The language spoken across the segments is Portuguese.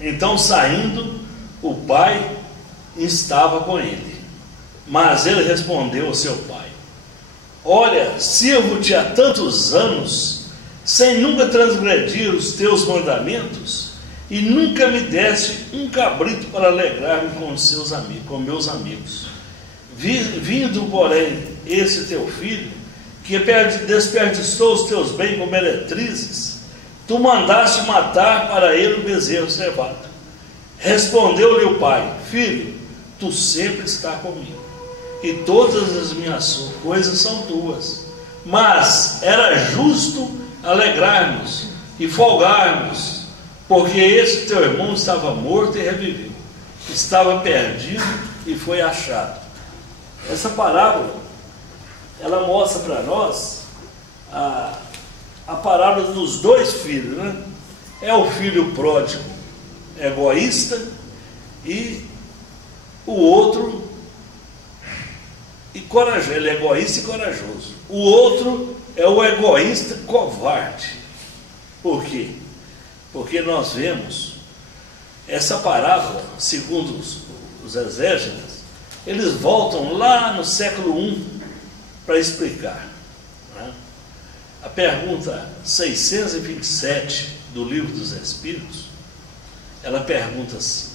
Então, saindo, o pai estava com ele. Mas ele respondeu ao seu pai: olha, sirvo-te há tantos anos, sem nunca transgredir os teus mandamentos, e nunca me deste um cabrito para alegrar-me com meus amigos. Vindo, porém, esse teu filho, que desperdiçou os teus bens com meretrizes, tu mandaste matar para ele o bezerro cevado. Respondeu-lhe o pai: filho, tu sempre estás comigo, e todas as minhas coisas são tuas. Mas era justo alegrarmos e folgarmos, porque esse teu irmão estava morto e reviveu, estava perdido e foi achado. Essa parábola, ela mostra para nós a parábola dos dois filhos, né? É o filho pródigo egoísta e o outro corajoso. Ele é egoísta e corajoso. O outro é o egoísta covarde. Por quê? Porque nós vemos essa parábola, segundo os exégetas, eles voltam lá no século I para explicar, né? A pergunta 627 do Livro dos Espíritos, ela pergunta assim: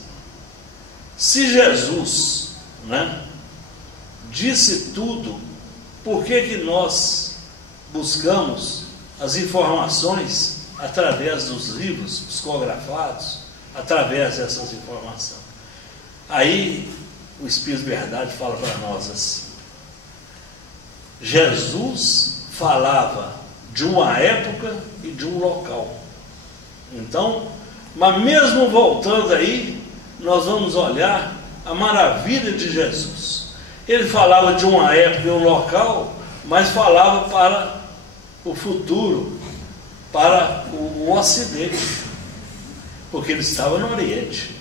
se Jesus, né, disse tudo, por que nós buscamos as informações através dos livros psicografados, através dessas informações? Aí o Espírito de Verdade fala para nós assim: Jesus falava de uma época e de um local. Então, mas mesmo voltando aí, nós vamos olhar a maravilha de Jesus. Ele falava de uma época e um local, mas falava para o futuro, para o Ocidente, porque ele estava no Oriente.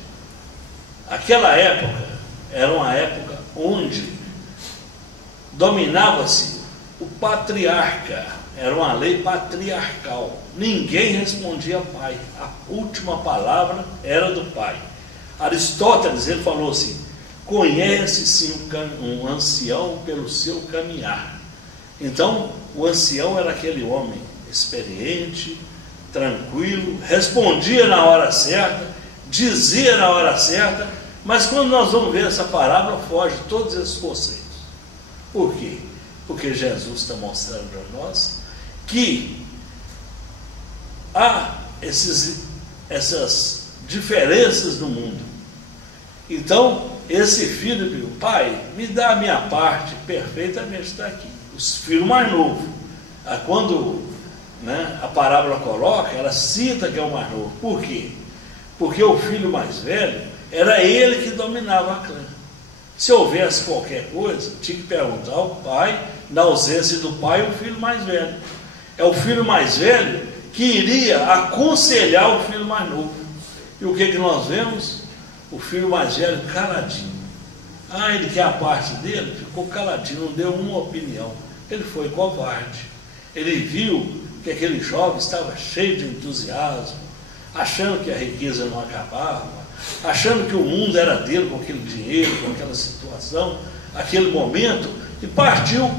Aquela época era uma época onde dominava-se o patriarca, era uma lei patriarcal. Ninguém respondia pai, a última palavra era do pai. Aristóteles, ele falou assim: conhece-se um ancião pelo seu caminhar. Então, o ancião era aquele homem experiente, tranquilo, respondia na hora certa, dizia na hora certa. Mas quando nós vamos ver essa parábola, foge todos esses conceitos. Por quê? Porque Jesus está mostrando para nós que há essas diferenças no mundo. Então, esse filho diz: pai, me dá a minha parte, perfeitamente está aqui. O filho mais novo, quando, né, a parábola coloca, ela cita que é o mais novo. Por quê? Porque o filho mais velho, era ele que dominava a clã. Se houvesse qualquer coisa, tinha que perguntar ao pai. Na ausência do pai, o filho mais velho. É o filho mais velho que iria aconselhar o filho mais novo. E o que nós vemos? O filho mais velho caladinho. Ele quer a parte dele, ficou caladinho, não deu uma opinião. Ele foi covarde. Ele viu que aquele jovem estava cheio de entusiasmo, achando que a riqueza não acabava, achando que o mundo era dele com aquele dinheiro, com aquela situação, aquele momento, e partiu,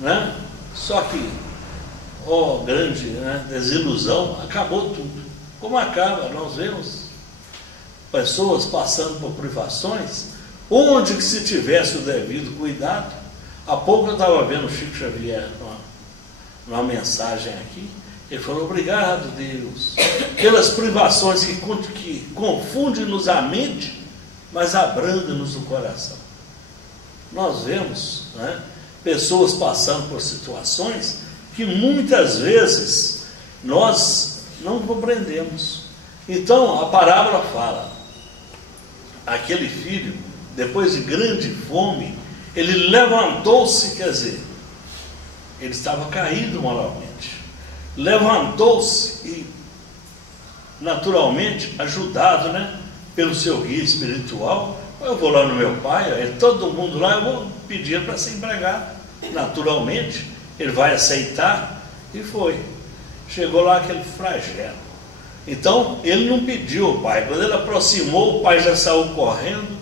né? Só que, grande, né, desilusão, acabou tudo. Como acaba? Nós vemos pessoas passando por privações, onde que se tivesse o devido cuidado. Há pouco eu estava vendo o Chico Xavier numa mensagem aqui. Ele falou: obrigado, Deus, pelas privações que confundem-nos a mente, mas abrandam-nos o coração. Nós vemos, né, pessoas passando por situações que muitas vezes nós não compreendemos. Então, a parábola fala: aquele filho, depois de grande fome, ele levantou-se, quer dizer, ele estava caído moralmente. Levantou-se e, naturalmente, ajudado, né, pelo seu guia espiritual, eu vou lá no meu pai, todo mundo lá, eu vou pedir para ser empregado. Naturalmente, ele vai aceitar, e foi. Chegou lá aquele flagelo. Então, ele não pediu ao pai. Quando ele aproximou, o pai já saiu correndo,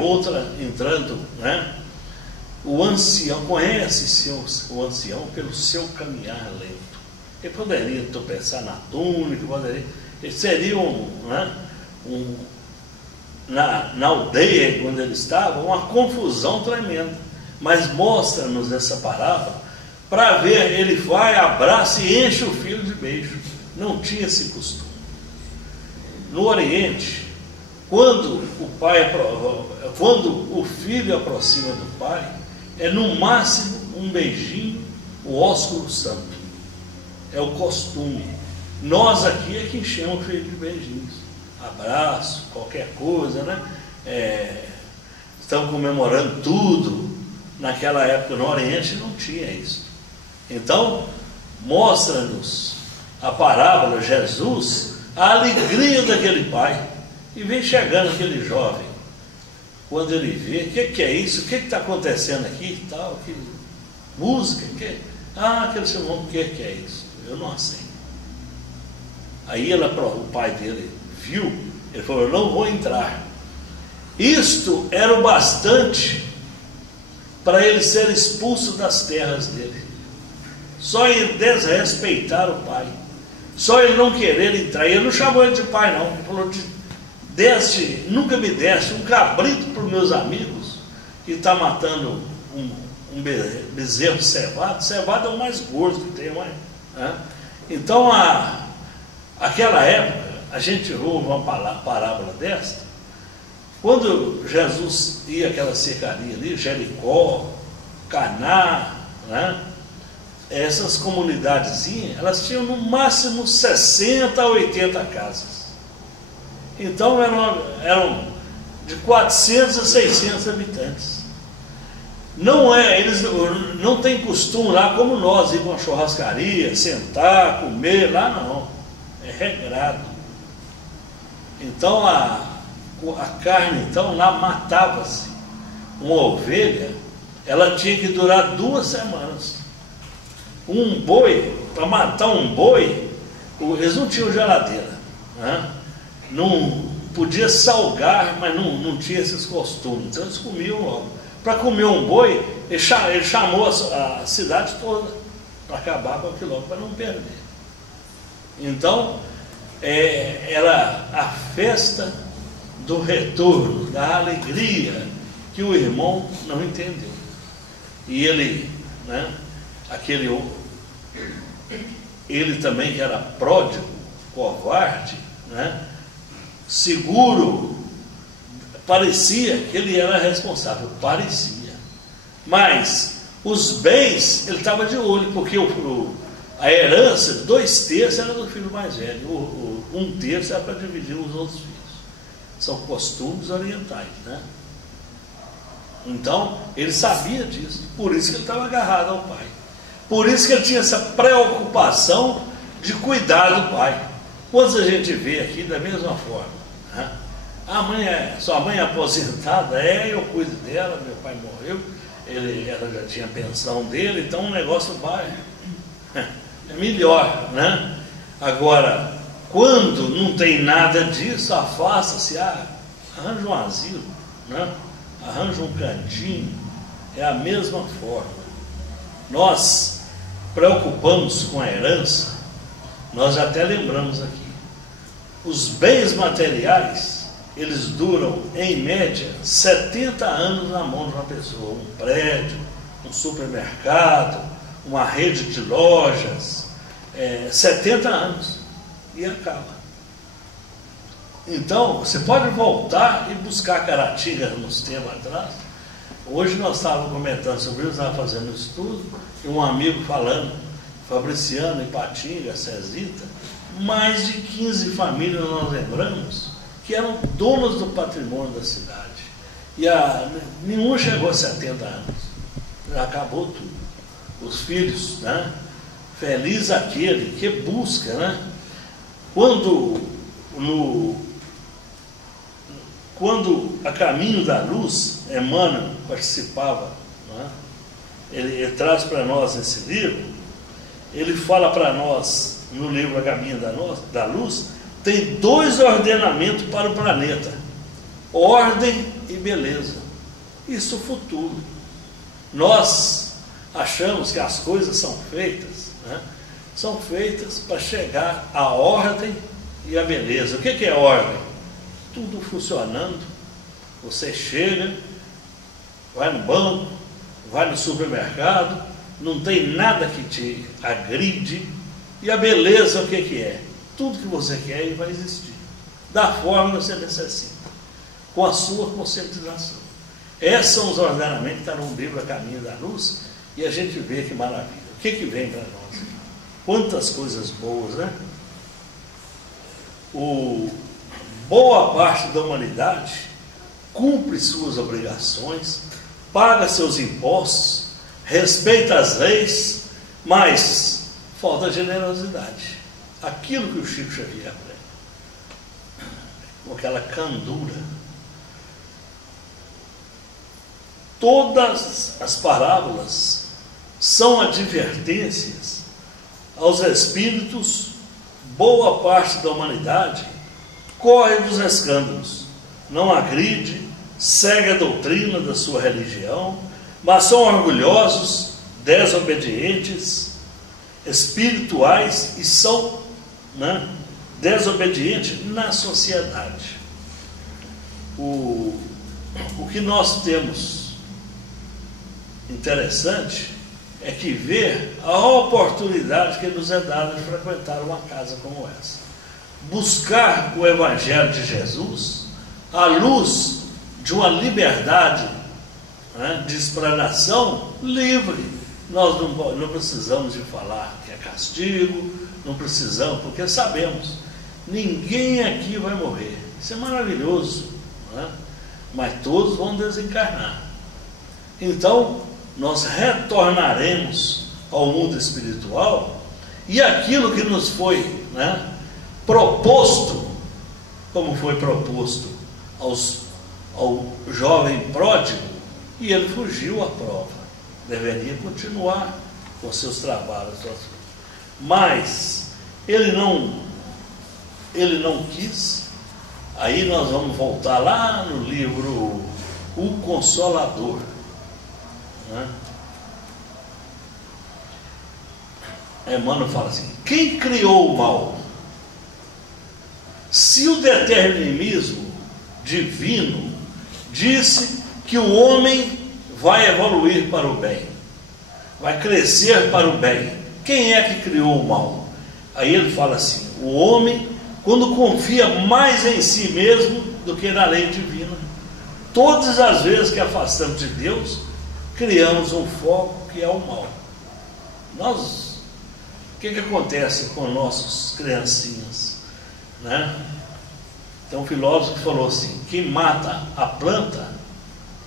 outra entrando, né? O ancião, conhece o ancião pelo seu caminhar lento. Ele poderia tropeçar na túnica, ele seria na aldeia, quando ele estava, uma confusão tremenda. Mas mostra-nos essa parábola para ver, ele vai, abraça e enche o filho de beijo. Não tinha esse costume. No Oriente, quando o filho aproxima do pai, é no máximo um beijinho, o ósculo santo. É o costume. Nós aqui é que enchemos o filho de beijinhos. Abraço, qualquer coisa, né? Estão comemorando tudo. Naquela época no Oriente não tinha isso. Então, mostra-nos a parábola, Jesus, a alegria daquele pai. E vem chegando aquele jovem. Quando ele vê, o que é isso? O que está acontecendo aqui? Tal, que música? Aquele seu nome, o que é isso? Eu não sei. Aí o pai dele viu, ele falou, eu não vou entrar. Isto era o bastante para ele ser expulso das terras dele. Só ele desrespeitar o pai. Só ele não querer entrar. Ele não chamou ele de pai, não. Ele falou, nunca me deste um cabrito para os meus amigos, que está matando um bezerro cevado. Cevado é o mais gordo que tem, né? Então, aquela época, a gente ouve uma parábola desta, quando Jesus ia àquela cercaria ali, Jericó, Caná, né? Essas comunidadezinhas, elas tinham no máximo 60 a 80 casas. Então eram de 400 a 600 habitantes. Eles não têm costume lá como nós, ir para uma churrascaria, sentar, comer, lá não. É regrado. Então a carne, então, lá matava-se. Uma ovelha, ela tinha que durar 2 semanas. Um boi, para matar um boi, eles não tinham geladeira, né? Não podia salgar, mas não tinha esses costumes, então eles comiam logo. Para comer um boi, ele chamou a cidade toda para acabar com aquilo logo, para não perder. Então, era a festa do retorno, da alegria, que o irmão não entendeu. E ele, né, ele também que era pródigo, covarde, né, seguro, parecia que ele era responsável, parecia. Mas os bens, ele estava de olho, porque a herança, 2/3 era do filho mais velho, 1/3 era para dividir os outros filhos. São costumes orientais, né? Então, ele sabia disso, por isso que ele estava agarrado ao pai. Por isso que ele tinha essa preocupação de cuidar do pai. Quando a gente vê aqui da mesma forma, né? Sua mãe é aposentada, eu cuido dela, meu pai morreu, ela já tinha pensão dele, então o negócio vai, é melhor, né? Agora, quando não tem nada disso, afasta-se, arranja um asilo, né? Arranja um cantinho, é a mesma forma. Nós preocupamos com a herança, nós até lembramos aqui, os bens materiais, eles duram, em média, 70 anos na mão de uma pessoa. Um prédio, um supermercado, uma rede de lojas, 70 anos, e acaba. Então, você pode voltar e buscar Caratinga nos tempos atrás. Hoje nós estávamos comentando sobre isso, estávamos fazendo um estudo, e um amigo falando, Fabriciano, Ipatinga, Cezita, mais de 15 famílias nós lembramos, que eram donos do patrimônio da cidade. E nenhum chegou a 70 anos. Já acabou tudo. Os filhos, né? Feliz aquele que busca, né? Quando a Caminho da Luz, Emmanuel participava, né? Ele traz para nós esse livro, ele fala para nós no livro A Caminho da Luz, tem 2 ordenamentos para o planeta: ordem e beleza. Isso é o futuro. Nós achamos que as coisas são feitas, né? São feitas para chegar à ordem e à beleza. O que é ordem? Tudo funcionando. Você chega, vai no banco, vai no supermercado, não tem nada que te agride. E a beleza, o que é? Tudo que você quer, ele vai existir, da forma que você necessita, com a sua conscientização. Esses são os ordenamentos que estão no livro A Caminho da Luz, e a gente vê que maravilha. O que vem para nós? Quantas coisas boas, né? Boa parte da humanidade cumpre suas obrigações, paga seus impostos, respeita as leis, mas falta generosidade. Aquilo que o Chico Xavier prega, com aquela candura. Todas as parábolas são advertências aos espíritos. Boa parte da humanidade corre dos escândalos, não agride, segue a doutrina da sua religião, mas são orgulhosos, desobedientes, espirituais e são, né, desobedientes na sociedade. O que nós temos interessante é que ver a oportunidade que nos é dada de frequentar uma casa como essa. Buscar o Evangelho de Jesus à luz de uma liberdade, né, de explanação livre. Nós não precisamos de falar que é castigo, não precisamos, porque sabemos, ninguém aqui vai morrer. Isso é maravilhoso, né? Mas todos vão desencarnar. Então, nós retornaremos ao mundo espiritual, e aquilo que nos foi, né, proposto, como foi proposto ao jovem pródigo, e ele fugiu à prova, deveria continuar com seus trabalhos, mas ele não quis. Aí nós vamos voltar lá no livro O Consolador, né? Emmanuel fala assim: quem criou o mal? Se o determinismo divino disse que o homem vai evoluir para o bem, vai crescer para o bem, quem é que criou o mal? Aí ele fala assim: o homem, quando confia mais em si mesmo do que na lei divina. Todas as vezes que afastamos de Deus, criamos um foco que é o mal. O que acontece com nossos criancinhas, né? Então um filósofo que falou assim: quem mata a planta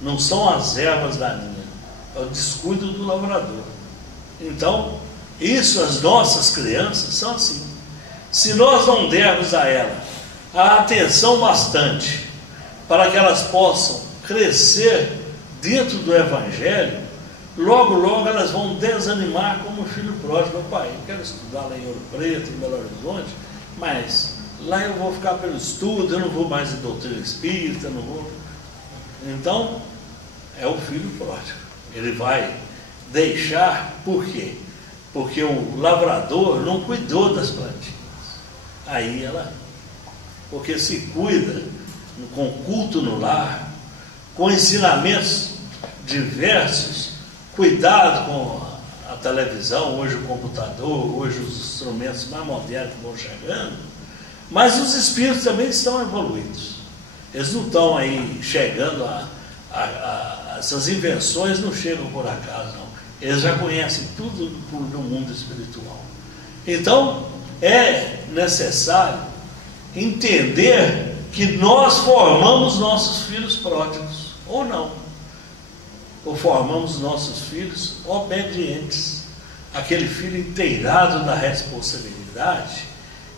não são as ervas daninhas, é o descuido do lavrador. Então, as nossas crianças são assim. Se nós não dermos a ela a atenção bastante para que elas possam crescer dentro do Evangelho, logo, logo elas vão desanimar como o filho pródigo. Pai, eu quero estudar lá em Ouro Preto, em Belo Horizonte, mas lá eu vou ficar pelo estudo, eu não vou mais em doutrina espírita, não vou. Então, é o filho pródigo. Ele vai deixar, por quê? Porque o lavrador não cuidou das plantinhas. Aí porque se cuida com culto no lar, com ensinamentos diversos, cuidado com a televisão, hoje o computador, hoje os instrumentos mais modernos que vão chegando, mas os espíritos também estão evoluídos. Eles não estão aí chegando essas invenções não chegam por acaso, não. Eles já conhecem tudo do mundo espiritual. Então, é necessário entender que nós formamos nossos filhos pródigos, ou não. Ou formamos nossos filhos obedientes. Aquele filho inteirado da responsabilidade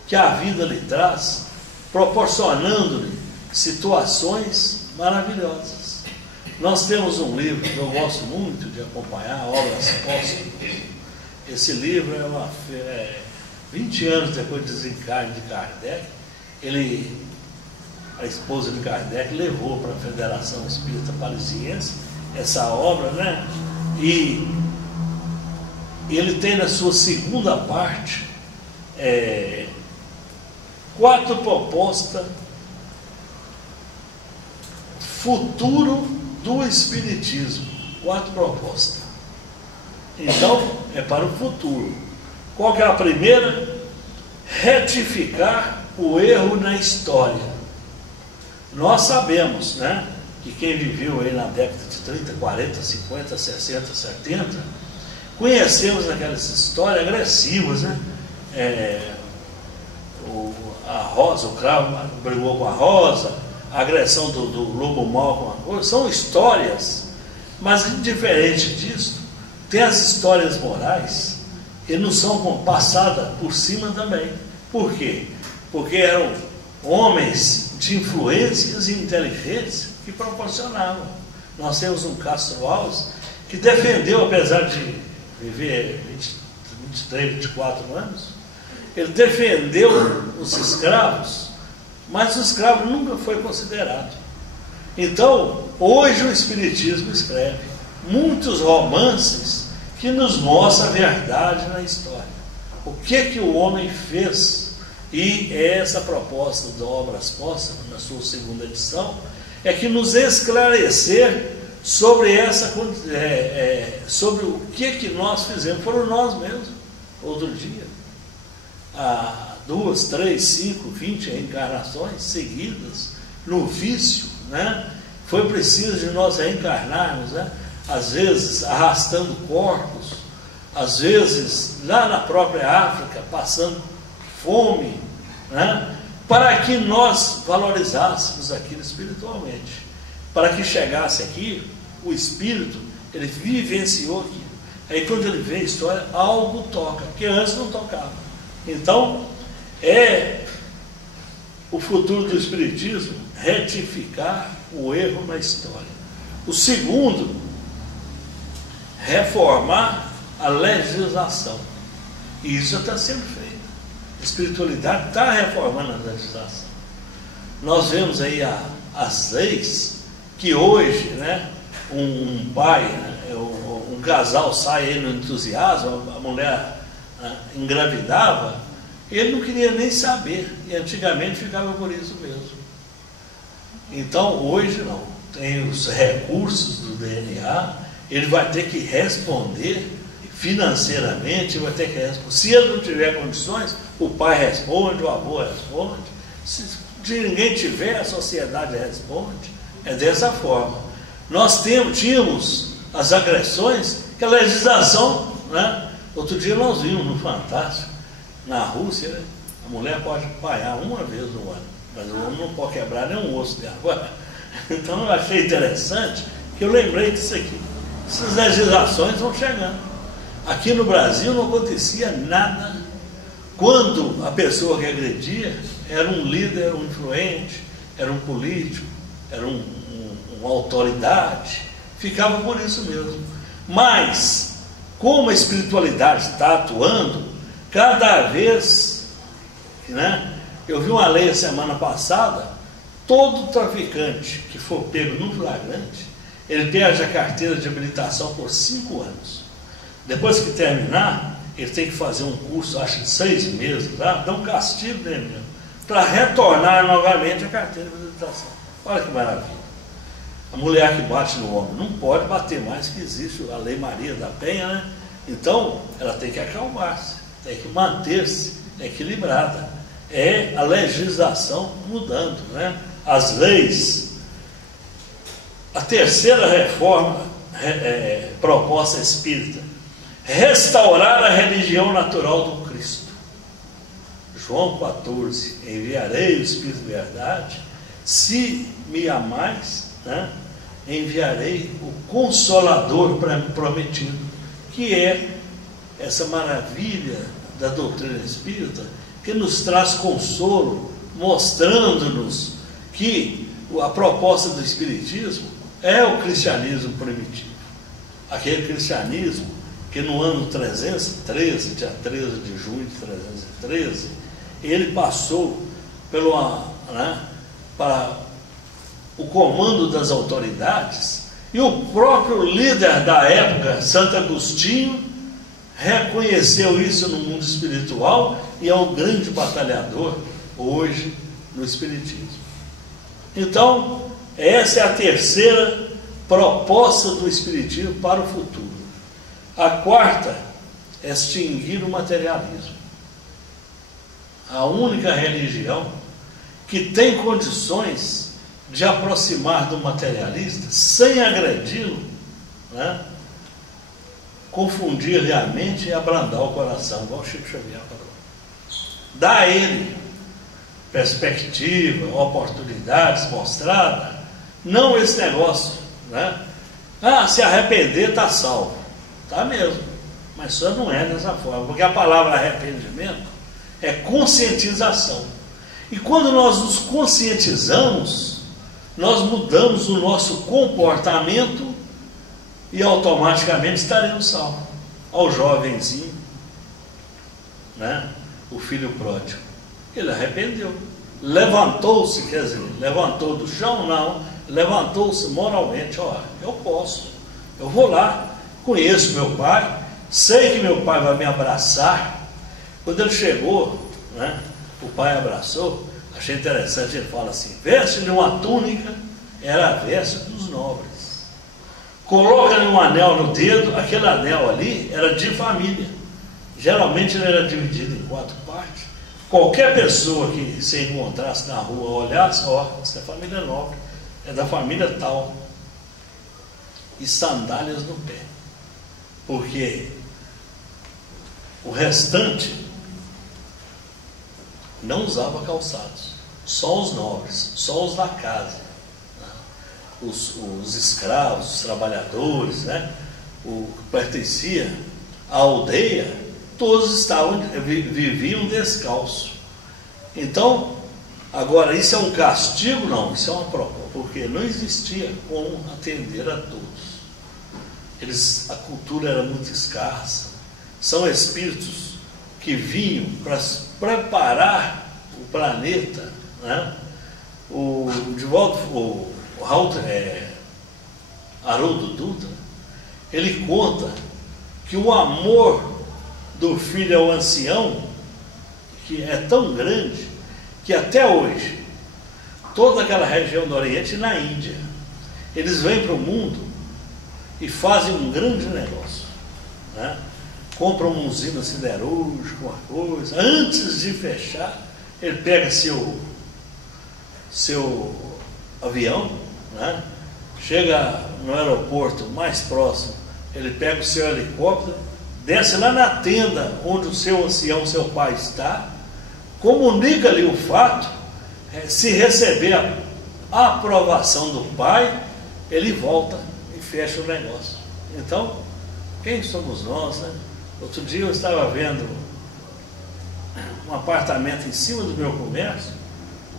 que a vida lhe traz, proporcionando-lhe situações maravilhosas. Nós temos um livro que eu gosto muito de acompanhar, Obras Póstumas. Esse livro 20 anos depois do desencarne de Kardec, a esposa de Kardec levou para a Federação Espírita Parisiense essa obra, né? E ele tem na sua segunda parte 4 propostas futuro do Espiritismo. 4 propostas. Então, é para o futuro. Qual que é a primeira? Retificar o erro na história. Nós sabemos, né, que quem viveu aí na década de 30, 40, 50, 60, 70, conhecemos aquelas histórias agressivas, né? A Rosa, o Cravo brigou com a Rosa, a agressão do lobo mau com a Rosa, são histórias, mas diferente disso, tem as histórias morais que não são passadas por cima também. Por quê? Porque eram homens de influências e inteligência que proporcionavam. Nós temos um Castro Alves que defendeu, apesar de viver 23, 24 anos, ele defendeu os escravos, mas o escravo nunca foi considerado. Então, hoje o Espiritismo escreve muitos romances que nos mostram a verdade na história. O que o homem fez. E essa proposta da Obras Póstumas, na sua segunda edição, é que nos esclarecer sobre sobre o que nós fizemos. Foram nós mesmos, outro dia, há 2, 3, 5, 20 reencarnações seguidas, no vício, né? Foi preciso de nós reencarnarmos, né? Às vezes arrastando corpos, às vezes lá na própria África, passando fome, né? Para que nós valorizássemos aquilo espiritualmente, para que chegasse aqui, o espírito, ele vivenciou aquilo. Aí quando ele vê a história, algo toca, que antes não tocava. Então, o futuro do Espiritismo, retificar o erro na história. O segundo, reformar a legislação. E isso está sendo feito. A espiritualidade está reformando a legislação. Nós vemos aí as leis que hoje, né, um pai, né, um casal sai aí no entusiasmo, a mulher engravidava, ele não queria nem saber, e antigamente ficava por isso mesmo. Então hoje não, tem os recursos do DNA, ele vai ter que responder financeiramente, vai ter que responder. Se ele não tiver condições, o pai responde, o avô responde. Se ninguém tiver, a sociedade responde. É dessa forma. Nós tínhamos as agressões que a legislação, né? Outro dia nós vimos no Fantástico, na Rússia, né? A mulher pode apanhar uma vez no ano, mas o homem não pode quebrar nenhum osso dela. Então eu achei interessante que eu lembrei disso aqui. Essas legislações vão chegando. Aqui no Brasil não acontecia nada quando a pessoa que agredia era um líder, era um influente, era um político, era uma autoridade, ficava por isso mesmo. Mas, como a espiritualidade está atuando, cada vez, né, eu vi uma lei a semana passada, todo traficante que for pego no flagrante, ele perde a carteira de habilitação por 5 anos. Depois que terminar, ele tem que fazer um curso, acho de 6 meses, tá? Dá um castigo nele mesmo, para retornar novamente a carteira de habilitação. Olha que maravilha. A mulher que bate no homem não pode bater mais, que existe a Lei Maria da Penha, né? Então, ela tem que acalmar-se, tem que manter-se equilibrada. É a legislação mudando, né? As leis. A terceira reforma proposta espírita: restaurar a religião natural do Cristo. João 14: enviarei o Espírito de verdade, se me amais, né, enviarei o Consolador prometido, que é essa maravilha da doutrina espírita, que nos traz consolo, mostrando-nos que a proposta do Espiritismo é o cristianismo primitivo, aquele cristianismo que no ano 313, dia 13 de junho de 313, ele passou para o comando das autoridades, e o próprio líder da época, Santo Agostinho, reconheceu isso no mundo espiritual e é um grande batalhador hoje no espiritismo. Então, essa é a terceira proposta do espiritismo para o futuro. A quarta é extinguir o materialismo. A única religião que tem condições de aproximar do materialista sem agredi-lo, né? Confundir a mente e abrandar o coração, igual o Chico Xavier falou. Dá a ele perspectiva, oportunidades mostradas, não esse negócio, né? Se arrepender está salvo. Está mesmo, mas só não é dessa forma, porque a palavra arrependimento é conscientização. E quando nós nos conscientizamos, nós mudamos o nosso comportamento e automaticamente estaremos salvos. Ao jovenzinho, né? O filho pródigo, ele arrependeu, levantou-se, quer dizer, levantou do chão, não, levantou-se moralmente. Eu posso, eu vou lá, conheço meu pai, sei que meu pai vai me abraçar. Quando ele chegou, né, o pai abraçou. Achei interessante, ele fala assim: veste-lhe uma túnica, era a veste dos nobres. Coloca-lhe um anel no dedo, aquele anel ali era de família. Geralmente ele era dividido em 4 partes. Qualquer pessoa que se encontrasse na rua, olhasse, essa é família nobre, é da família tal. E sandálias no pé. Porque o restante não usava calçados, só os nobres, só os da casa, né? Os escravos, os trabalhadores, né? O que pertencia à aldeia, todos viviam descalços. Então, agora, isso é um castigo? Não, isso é uma proposta, porque não existia como atender a todos. A cultura era muito escassa. São espíritos que vinham para preparar o planeta, né? Haroldo Dutra, ele conta que o amor do filho ao ancião, que é tão grande, que até hoje, toda aquela região do Oriente e na Índia, eles vêm para o mundo e fazem um grande negócio, né? Compram uma usina siderúrgica, uma coisa, antes de fechar, ele pega seu avião, né? Chega no aeroporto mais próximo, ele pega o seu helicóptero, desce lá na tenda onde o seu ancião, seu pai está, comunica-lhe o fato, se receber a aprovação do pai, ele volta e fecha o negócio. Então, quem somos nós, né? Outro dia eu estava vendo um apartamento em cima do meu comércio,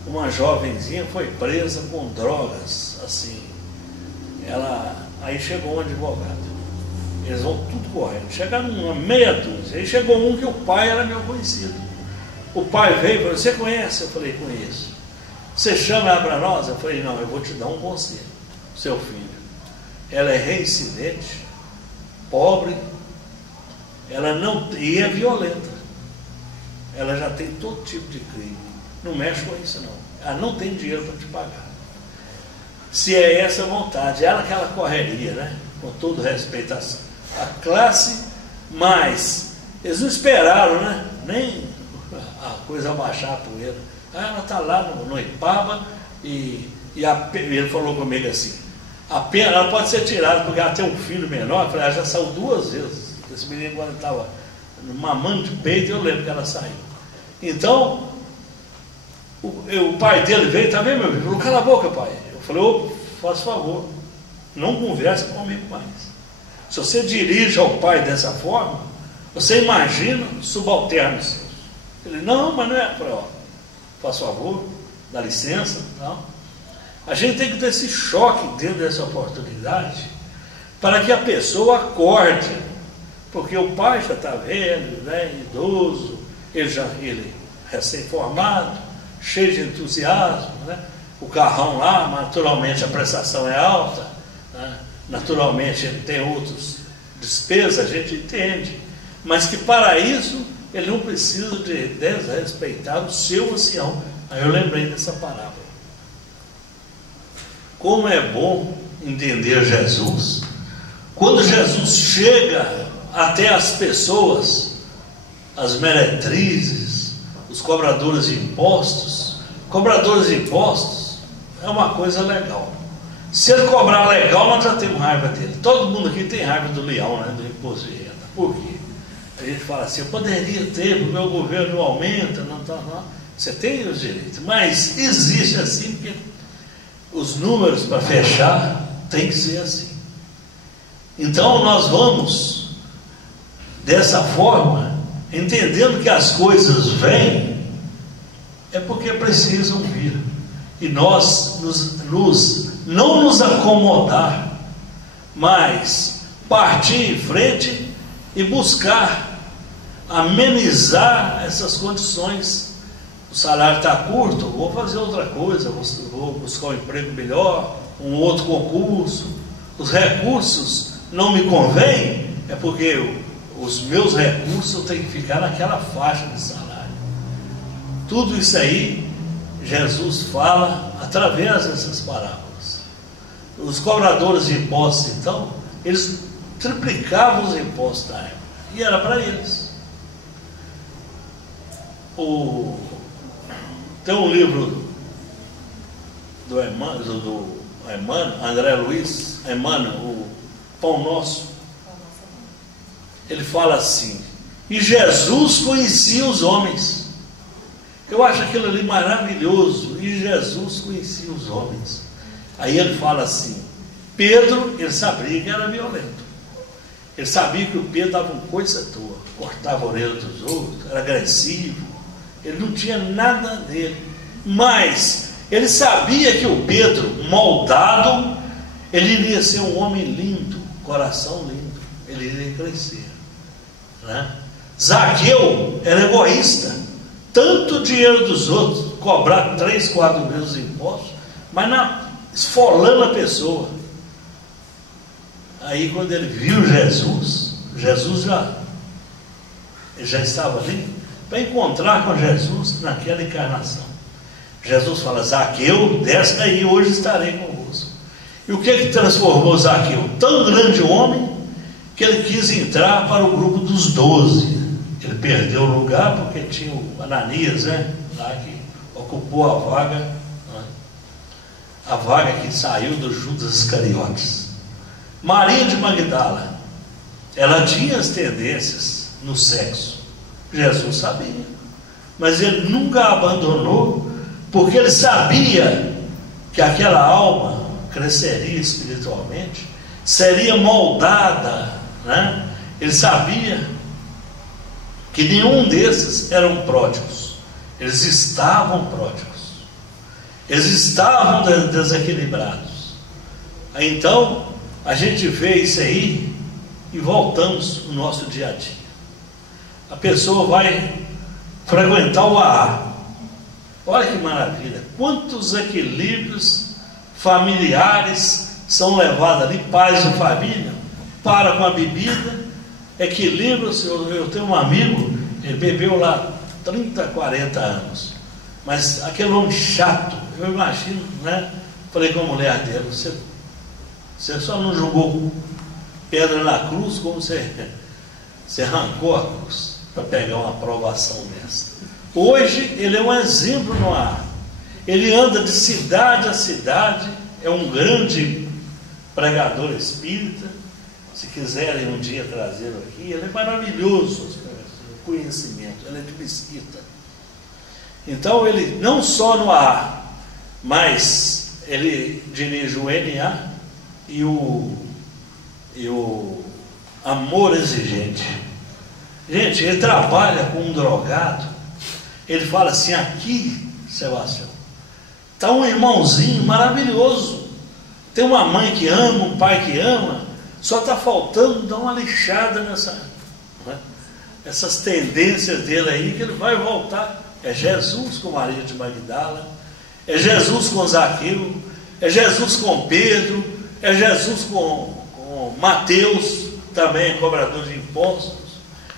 uma jovenzinha foi presa com drogas, assim. Aí chegou um advogado, eles vão tudo correndo, chegaram uma meia dúzia, aí chegou um que o pai era meu conhecido. O pai veio e falou: você conhece? Eu falei: conheço. Você chama ela para nós? Eu falei: não, eu vou te dar um conselho. Seu filho, ela é reincidente, pobre, ela não, e é violenta, ela já tem todo tipo de crime, não mexe com isso não, ela não tem dinheiro para te pagar. Se é essa a vontade, ela aquela correria, né? Com todo respeito à classe, mas eles não esperaram, né? Nem a coisa abaixar a poeira. Ela está lá no Ipaba e ele falou comigo assim: a pena, ela pode ser tirada porque ela tem um filho menor. Eu falei: ela já saiu 2 vezes. Esse menino, quando estava mamando de peito, eu lembro que ela saiu. Então, o pai dele veio, tá vendo, meu filho? Falou: cala a boca, pai. Eu falei: ô, faça favor, não conversa comigo mais. Se você dirige ao pai dessa forma, você imagina subalternos seus. Ele: não, mas não é. Eu falei: ó, faz favor, dá licença, tal. A gente tem que ter esse choque dentro dessa oportunidade para que a pessoa acorde porque o pai já está velho, né, idoso, ele recém-formado, cheio de entusiasmo, né? O carrão lá, naturalmente a prestação é alta, né? Naturalmente ele tem outras despesas, a gente entende, mas que para isso ele não precisa de desrespeitar o seu ancião. Aí eu lembrei dessa parábola. Como é bom entender Jesus, quando Jesus chega até as pessoas, as meretrizes, os cobradores de impostos. Cobradores de impostos é uma coisa legal. Se ele cobrar legal, nós já temos raiva dele. Todo mundo aqui tem raiva do leão, né, do imposto de renda. Por quê? A gente fala assim, eu poderia ter, o meu governo aumenta, não. Você tem os direitos, mas existe assim, porque os números para fechar tem que ser assim. Então nós vamos dessa forma, entendendo que as coisas vêm, é porque precisam vir. E nós não nos acomodar, mas partir em frente e buscar amenizar essas condições. O salário está curto, vou fazer outra coisa, vou buscar um emprego melhor, um outro concurso. Os recursos não me convêm, é porque os meus recursos têm que ficar naquela faixa de salário. Tudo isso aí Jesus fala através dessas parábolas. Os cobradores de impostos, então, eles triplicavam os impostos da época, e era para eles. Tem um livro do Emmanuel, André Luiz Emmanuel, o Pão Nosso. Ele fala assim: e Jesus conhecia os homens. Eu acho aquilo ali maravilhoso. E Jesus conhecia os homens. Aí ele fala assim: Pedro, ele sabia que era violento. Ele sabia que o Pedro dava uma coisa à toa, cortava a orelha dos outros, era agressivo. Ele não tinha nada dele, mas ele sabia que o Pedro, moldado, ele iria ser um homem lindo, coração lindo, ele iria crescer, né? Zaqueu era egoísta, tanto o dinheiro dos outros, cobrar 3, 4 vezes os impostos, mas esfolando a pessoa. Aí quando ele viu Jesus já estava ali para encontrar com Jesus naquela encarnação. Jesus fala: Zaqueu, desce daí, hoje estarei convosco. E o que transformou Zaqueu? Tão grande homem que ele quis entrar para o grupo dos 12. Ele perdeu o lugar porque tinha o Ananias, né, lá que ocupou a vaga, né, a vaga que saiu do Judas Iscariotes. Maria de Magdala, ela tinha as tendências no sexo. Jesus sabia, mas ele nunca a abandonou, porque ele sabia que aquela alma cresceria espiritualmente, seria moldada, né? Ele sabia que nenhum desses eram pródigos, eles estavam pródigos, eles estavam desequilibrados. Então a gente vê isso aí e voltamos no nosso dia a dia. A pessoa vai frequentar o AA. Olha que maravilha, quantos equilíbrios familiares são levados ali, pais de família, para com a bebida, equilíbrio. Eu tenho um amigo, ele bebeu lá 30, 40 anos, mas aquele homem chato, eu imagino, né? Falei com a mulher dele: você só não jogou pedra na cruz, como você arrancou a cruz para pegar uma aprovação dessa. Hoje ele é um exemplo no ar. Ele anda de cidade a cidade, é um grande pregador espírita. Se quiserem um dia trazê-lo aqui, ele é maravilhoso, o conhecimento, ele é de Mesquita. Então ele não só no ar, mas ele dirige o NA e o Amor Exigente. Gente, ele trabalha com um drogado. Ele fala assim: aqui, Sebastião, está um irmãozinho maravilhoso, tem uma mãe que ama, um pai que ama, só está faltando dar uma lixada essas tendências dele aí, que ele vai voltar. É Jesus com Maria de Magdala, é Jesus com Zaqueu, é Jesus com Pedro, é Jesus com Mateus, também cobrador de impostos.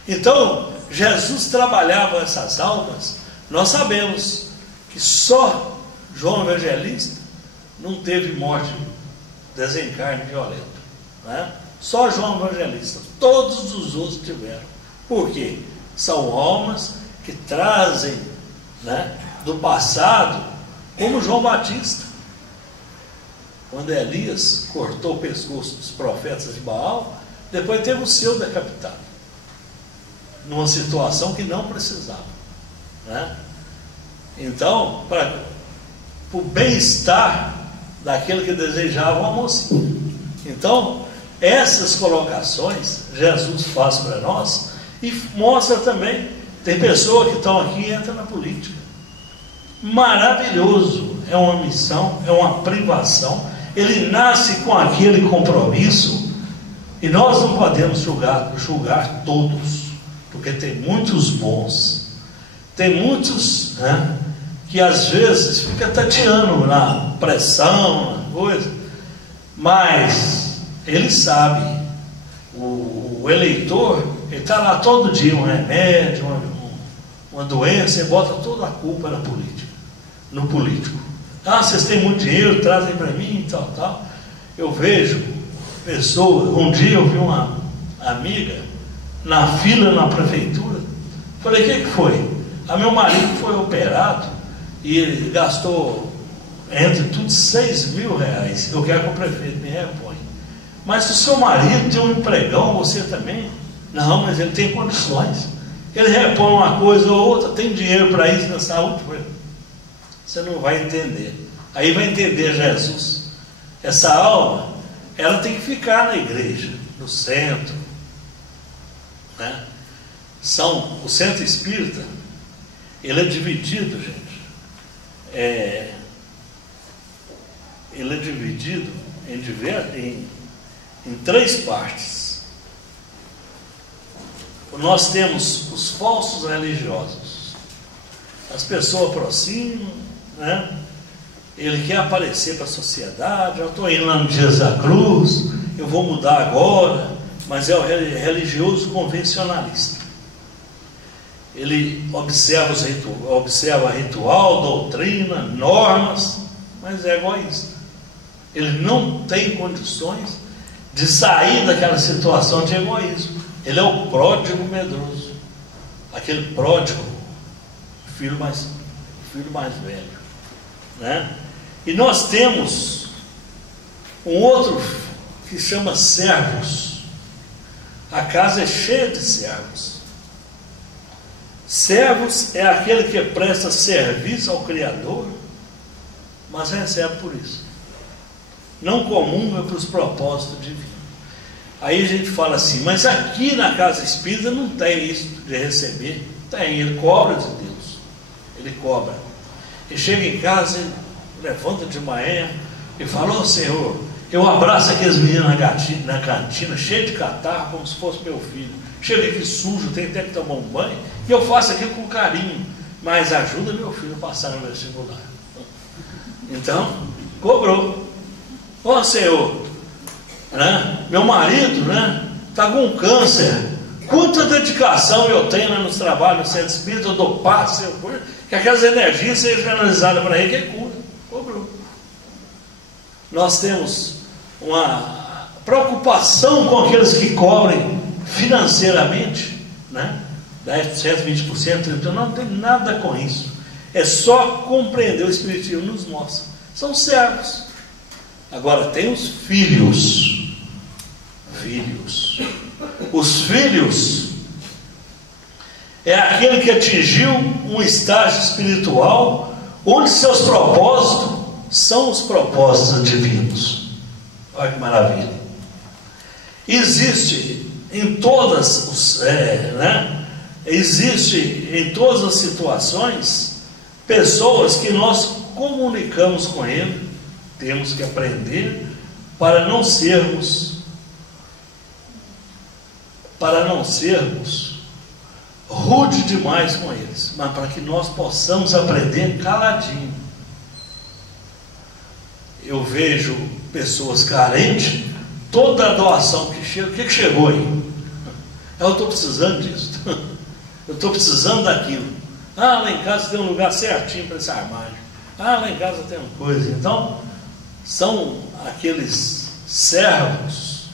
Então, Jesus trabalhava essas almas. Nós sabemos que só João Evangelista não teve morte, desencarne violento, né? Só João Evangelista. Todos os outros tiveram. Por quê? São almas que trazem, né, do passado, como João Batista. Quando Elias cortou o pescoço dos profetas de Baal, depois teve o seu decapitado, numa situação que não precisava, né? Então, para o bem-estar daquele que desejava uma mocinha. Então, essas colocações Jesus faz para nós e mostra também. Tem pessoas que estão aqui e entram na política. Maravilhoso, é uma missão, é uma privação. Ele nasce com aquele compromisso e nós não podemos julgar todos, porque tem muitos bons, tem muitos, né, que às vezes fica tateando na pressão, na coisa, mas ele sabe, o eleitor, ele está lá todo dia, um remédio, uma doença, e bota toda a culpa na política, no político. Ah, vocês têm muito dinheiro, trazem para mim e tal, tal. Eu vejo pessoas, um dia eu vi uma amiga na fila na prefeitura, falei, o que foi? Meu marido foi operado e ele gastou, entre tudo, 6 mil reais. Eu quero que o prefeito me repõe. Mas se o seu marido tem um empregão, você também? Não, mas ele tem condições. Ele repõe uma coisa ou outra, tem dinheiro para isso na saúde. Você não vai entender. Aí vai entender Jesus. Essa alma, ela tem que ficar na igreja, no centro, né? O centro espírita, ele é dividido, gente. Ele é dividido em 3 partes. Nós temos os falsos religiosos. As pessoas aproximam, né? Ele quer aparecer para a sociedade. Eu estou indo lá no Dias da Cruz, eu vou mudar agora. Mas é o religioso convencionalista. Ele observa ritual, doutrina, normas, mas é egoísta. Ele não tem condições de sair daquela situação de egoísmo. Ele é o pródigo medroso, aquele pródigo, filho mais velho, né? E nós temos um outro que chama servos. A casa é cheia de servos. Servos é aquele que presta serviço ao Criador, mas recebe por isso. Não comunga para os propósitos divinos. Aí a gente fala assim, mas aqui na casa espírita não tem isso de receber. Tem, ele cobra de Deus. Ele cobra. Ele chega em casa, ele levanta de manhã e fala, Senhor, eu abraço aqueles meninos na cantina, cheio de catarro, como se fosse meu filho. Chega aqui sujo, tem até que tomar um banho, e eu faço aquilo com carinho, mas ajuda meu filho a passar no vestibular. Então, cobrou. Senhor, né? Meu marido, né, está com câncer. Quanta dedicação eu tenho nos trabalhos no centro espírita, eu dou passe, que aquelas energias sejam canalizadas para ele, que é cura. Cobrou. Nós temos uma preocupação com aqueles que cobrem financeiramente, né? 10%, 20%, então não tem nada com isso. É só compreender, o Espiritismo nos mostra. São servos. Agora tem os filhos. Os filhos é aquele que atingiu um estágio espiritual onde seus propósitos são os propósitos divinos. Olha que maravilha. Existe em todas as situações pessoas que nós comunicamos com ele. Temos que aprender para não sermos rude demais com eles, mas para que nós possamos aprender caladinho. Eu vejo pessoas carentes, toda a doação que chega, o que chegou aí? Eu estou precisando disso, eu estou precisando daquilo. Ah, lá em casa tem um lugar certinho para esse armário. Ah, lá em casa tem uma coisa. Então, são aqueles servos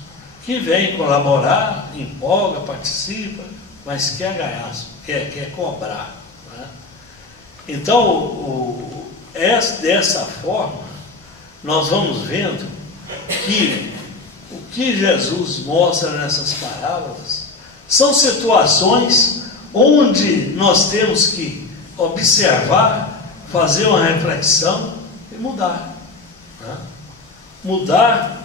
que vêm colaborar, empolga, participa, mas quer ganhar, quer cobrar. Né? Então, dessa forma, nós vamos vendo que o que Jesus mostra nessas parábolas são situações onde nós temos que observar, fazer uma reflexão e mudar. Né? Mudar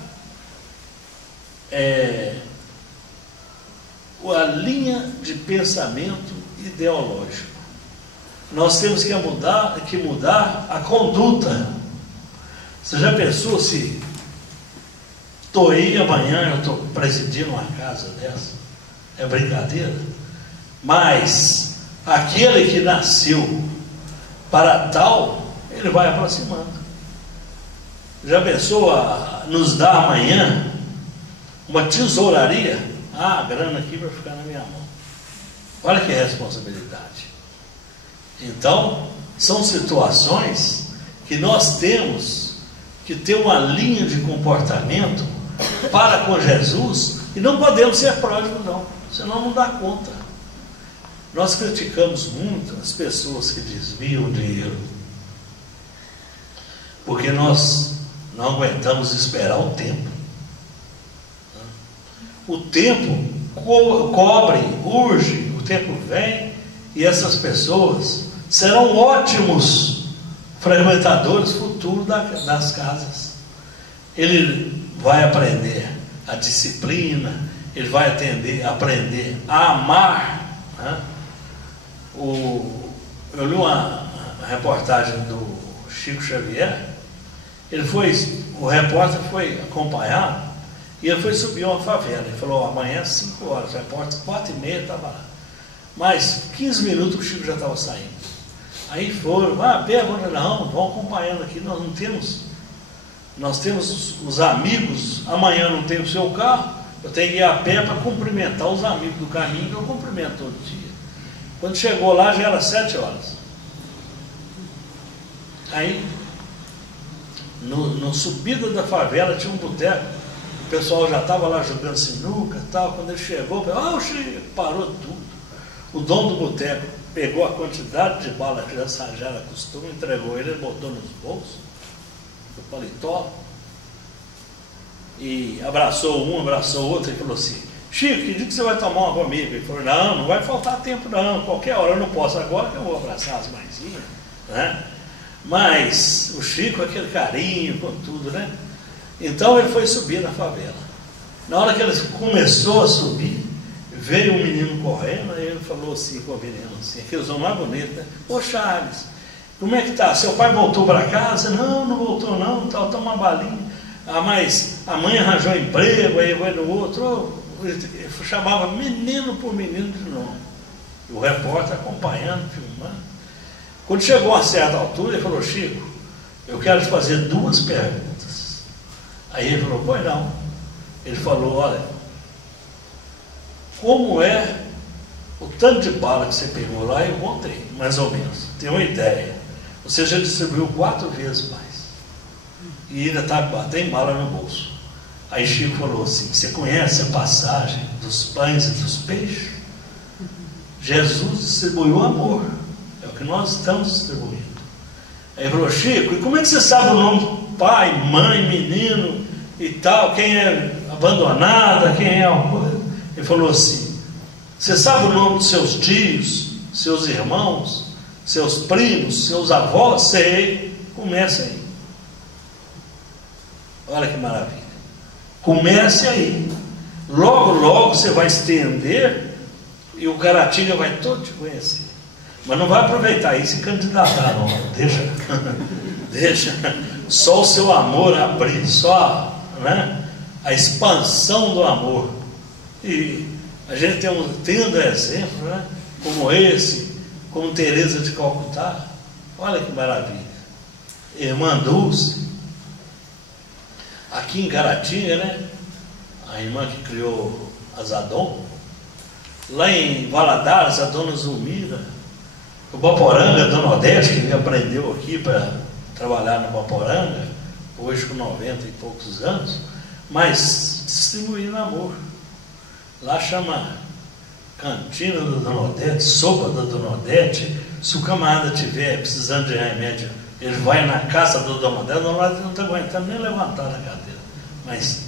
a linha de pensamento ideológico. Nós temos que mudar a conduta. Você já pensou se estou aí amanhã, eu estou presidindo uma casa dessa? É brincadeira? Mas aquele que nasceu para tal, ele vai aproximando. Já pensou nos dar amanhã uma tesouraria? Ah, a grana aqui vai ficar na minha mão. Olha que responsabilidade. Então, são situações que nós temos que ter uma linha de comportamento para com Jesus, e não podemos ser pródigos não, senão não dá conta. Nós criticamos muito as pessoas que desviam o dinheiro, porque nós não aguentamos esperar o tempo. O tempo cobre, urge, o tempo vem, e essas pessoas serão ótimos frequentadores futuros das casas. Ele vai aprender a disciplina, ele vai aprender a amar. Né? Eu li uma reportagem do Chico Xavier. O repórter foi acompanhar e ele foi subir uma favela. Ele falou: amanhã às 5 horas, o repórter 4h30 estava lá. Mas 15 minutos o Chico já estava saindo. Aí foram, pergunta, não, vão acompanhando aqui, nós temos os amigos, amanhã não tem o seu carro, eu tenho que ir a pé para cumprimentar os amigos do caminho, que eu cumprimento todo dia. Quando chegou lá já era 7 horas. Aí, no subida da favela tinha um boteco, o pessoal já estava lá jogando sinuca e tal. Quando ele chegou, o Chico, parou tudo. O dono do boteco pegou a quantidade de bala que já era costume, entregou ele botou nos bolsos do paletó e abraçou um, abraçou o outro e falou assim: Chico, que dia que você vai tomar uma comigo? Ele falou: não vai faltar tempo não, qualquer hora, eu não posso agora que eu vou abraçar as mãezinhas, né? Mas o Chico, aquele carinho com tudo, né? Então ele foi subir na favela. Na hora que ele começou a subir, veio um menino correndo, aí ele falou assim com o menino, assim, aquele homem mais bonito, né? Ô Charles, como é que tá? Seu pai voltou para casa? Não voltou não, toma uma balinha. Mas a mãe arranjou emprego, aí vai no outro. Ele chamava menino por menino de nome. O repórter acompanhando, filmando. Quando chegou a certa altura, ele falou: Chico, eu quero te fazer 2 perguntas. Aí ele falou: pois não. Ele falou: olha, como é o tanto de bala que você pegou lá? Eu contei, mais ou menos. Tem uma ideia. Você já distribuiu 4 vezes mais. E ainda tem bala no bolso. Aí Chico falou assim: você conhece a passagem dos pães e dos peixes? Jesus distribuiu amor. É o que nós estamos distribuindo. Aí ele falou: Chico, e como é que você sabe o nome do pai, mãe, menino e tal? Quem é abandonada, quem é uma coisa? Ele falou assim: você sabe o nome dos seus tios, seus irmãos, seus primos, seus avós? Sei. Começa aí. Olha que maravilha. Comece aí. Logo você vai estender e o Caratinga vai todo te conhecer. Mas não vai aproveitar isso e candidatar, não. Deixa só o seu amor abrir, só, né, a expansão do amor. E a gente tendo exemplo, né, como esse, como Teresa de Calcutá. Olha que maravilha. Irmã Dulce, aqui em Caratinga, né? A irmã que criou a Zadon. Lá em Valadares, a dona Zulmira. O Boporanga, a dona Odete, que me aprendeu aqui para trabalhar no Boporanga, hoje com 90 e poucos anos, mas distribuindo amor. Lá chama Cantina da Dona Odete, Sopa da Dona Odete. Se o camarada estiver precisando de remédio, ele vai na casa da Dona Odete. A Dona Odete não está aguentando nem levantar da cadeira, mas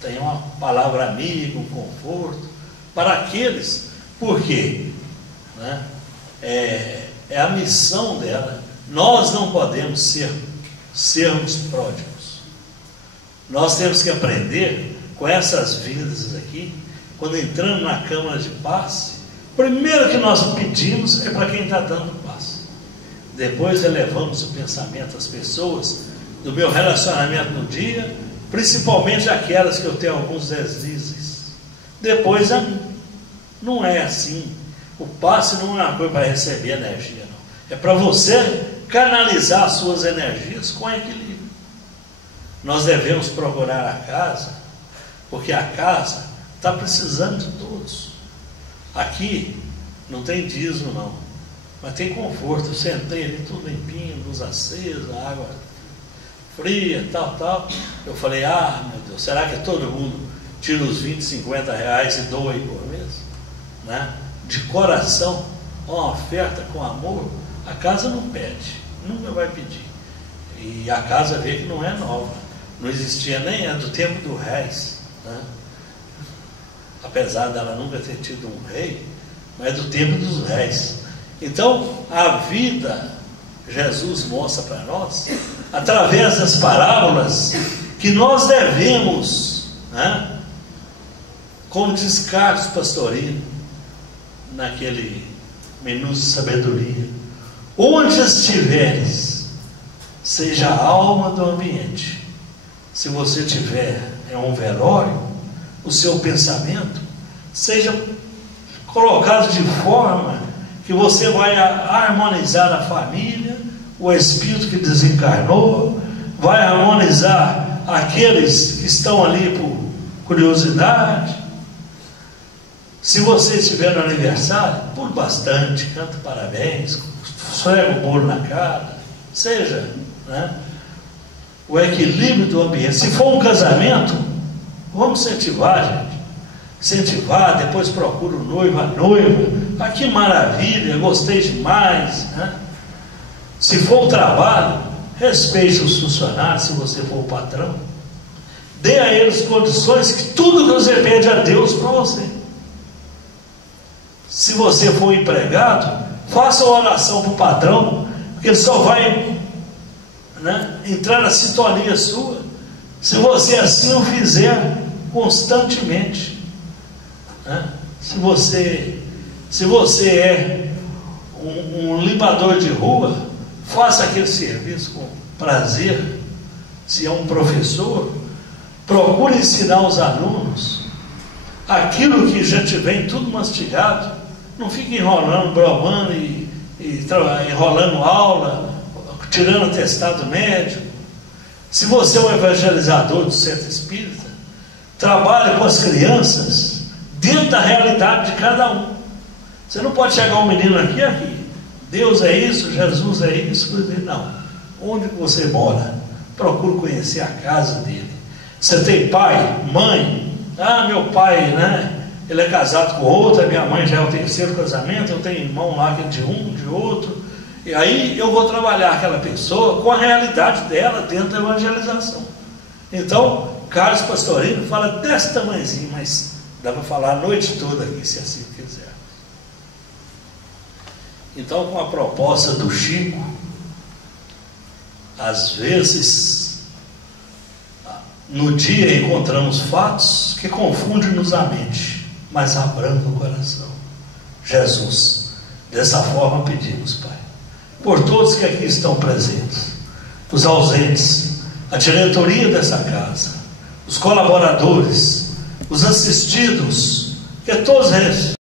tem uma palavra amiga, um conforto para aqueles. Por quê? Né? É a missão dela. Nós não podemos sermos pródigos. Nós temos que aprender com essas vidas aqui. Quando entramos na Câmara de Passe, primeiro que nós pedimos é para quem está dando passe. Depois elevamos o pensamento às pessoas do meu relacionamento no dia, principalmente aquelas que eu tenho alguns deslizes. Depois a mim. Não é assim. O passe não é uma coisa para receber energia, não. É para você canalizar as suas energias com equilíbrio. Nós devemos procurar a casa, porque a casa está precisando de todos. Aqui não tem dízimo não, mas tem conforto. Eu sentei ali tudo limpinho, luz acesa, água fria, tal. Eu falei, meu Deus, será que todo mundo tira os 20, 50 reais e doa aí por mês? Né? De coração, uma oferta com amor. A casa não pede, nunca vai pedir. E a casa vê que não é nova, não existia nem, é do tempo do Reis, né? Apesar dela nunca ter tido um rei, mas é do tempo dos reis. Então a vida, Jesus mostra para nós, através das parábolas, que nós devemos, né? Como diz Carlos Pastorino, naquele Minutos de Sabedoria, onde estiveres, seja a alma do ambiente. Se você tiver um velório, o seu pensamento seja colocado de forma que você vai harmonizar a família, o espírito que desencarnou, vai harmonizar aqueles que estão ali por curiosidade. Se você estiver no aniversário, pule bastante, canta parabéns, esfrega o bolo na cara, seja, né, o equilíbrio do ambiente. Se for um casamento, vamos incentivar, gente. Incentivar, depois procura o noivo, a noiva. Ah, que maravilha, gostei demais, né? Se for o trabalho, respeite os funcionários, se você for o patrão. Dê a eles condições que tudo que você pede a Deus para você. Se você for empregado, faça uma oração para o patrão, porque ele só vai, né, entrar na sintonia sua se você assim o fizer constantemente, né? Se você é um limpador de rua, faça aquele serviço com prazer. Se é um professor, procure ensinar os alunos aquilo que já te vem tudo mastigado. Não fique enrolando, bromando e enrolando aula, tirando atestado médico. Se você é um evangelizador do centro espírita, trabalhe com as crianças dentro da realidade de cada um. Você não pode chegar um menino aqui, Deus é isso, Jesus é isso. Não. Onde você mora, procure conhecer a casa dele. Você tem pai, mãe? Meu pai, né? Ele é casado com outra, minha mãe já é o terceiro casamento, eu tenho irmão lá que é de um, de outro. E aí eu vou trabalhar aquela pessoa com a realidade dela dentro da evangelização. Então, Carlos Pastorino fala desse tamanhozinho, mas dá para falar a noite toda aqui, se assim quiser. Então, com a proposta do Chico, às vezes, no dia encontramos fatos que confundem-nos a mente, mas abrandam o coração. Jesus, dessa forma pedimos, Pai, por todos que aqui estão presentes, os ausentes, a diretoria dessa casa, os colaboradores, os assistidos, que todos eles